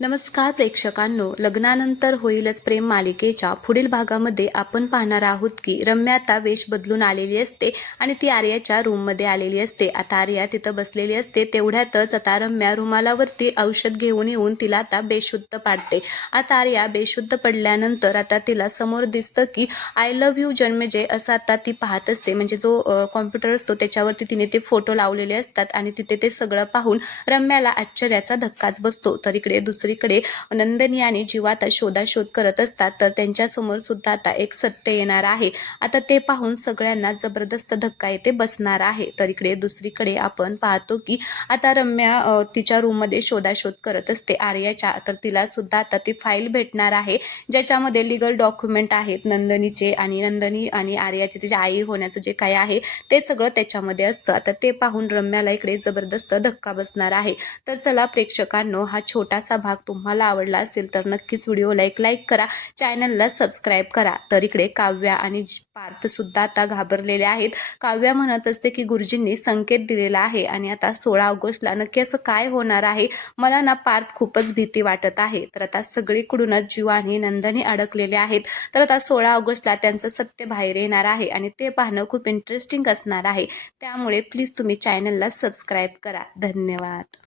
नमस्कार प्रेक्षकांनो, लग्नानंतर होईलच प्रेम मालिकेच्या पुढील भागामध्ये आपण पाहणार आहोत की रम्या आता वेश बदलून आलेली असते आणि ती आर्याच्या रूममध्ये आलेली असते. आता आर्या तिथं बसलेली असते. तेवढ्यातच आता रम्या रुमालावरती औषध घेऊन येऊन तिला आता बेशुद्ध पाडते. आता आर्या बेशुद्ध पडल्यानंतर आता तिला समोर दिसतं की आय लव्ह यू जन्मेजय असं आता ती पाहत असते. म्हणजे जो कॉम्प्युटर असतो त्याच्यावरती तिने ते फोटो लावलेले असतात आणि तिथे ते सगळं पाहून रम्याला आश्चर्याचा धक्काच बसतो. तर इकडे दुसरीकडे नंदिनी आणि जीवा आता शोधाशोध करत असतात. तर त्यांच्या समोर सुद्धा आता एक सत्य येणार आहे. आता ते पाहून सगळ्यांना जबरदस्त धक्का येते बसणार आहे. तर इकडे दुसरीकडे आपण पाहतो की आता रम्या तिच्या रूम मध्ये शोधाशोध करत असते आर्याच्या. तर तिला सुद्धा आता ती फाईल भेटणार आहे ज्याच्यामध्ये लिगल डॉक्युमेंट आहेत नंदिनीचे आणि नंदिनी आणि आर्याचे तिच्या आई होण्याचं जे काही आहे ते सगळं त्याच्यामध्ये असतं. आता ते पाहून रम्याला इकडे जबरदस्त धक्का बसणार आहे. तर चला प्रेक्षकांनो, हा छोटासा भाग तुम्हाला आवडला असेल तर नक्कीच व्हिडिओला लाईक करा, चॅनलला सबस्क्राईब करा. तर इकडे काव्या आणि पार्थ सुद्धा आता घाबरलेले आहेत. काव्या म्हणत असते की गुरुजींनी संकेत दिलेला आहे आणि आता 16 ऑगस्टला नक्की असं काय होणार आहे. मला ना पार्थ खूपच भीती वाटत आहे. तर आता सगळीकडूनच जीवा आणि नंदिनी अडकलेले आहेत. तर आता 16 ऑगस्टला त्यांचं सत्य बाहेर येणार आहे आणि ते पाहणं खूप इंटरेस्टिंग असणार आहे. त्यामुळे प्लीज तुम्ही चॅनलला सबस्क्राईब करा. धन्यवाद.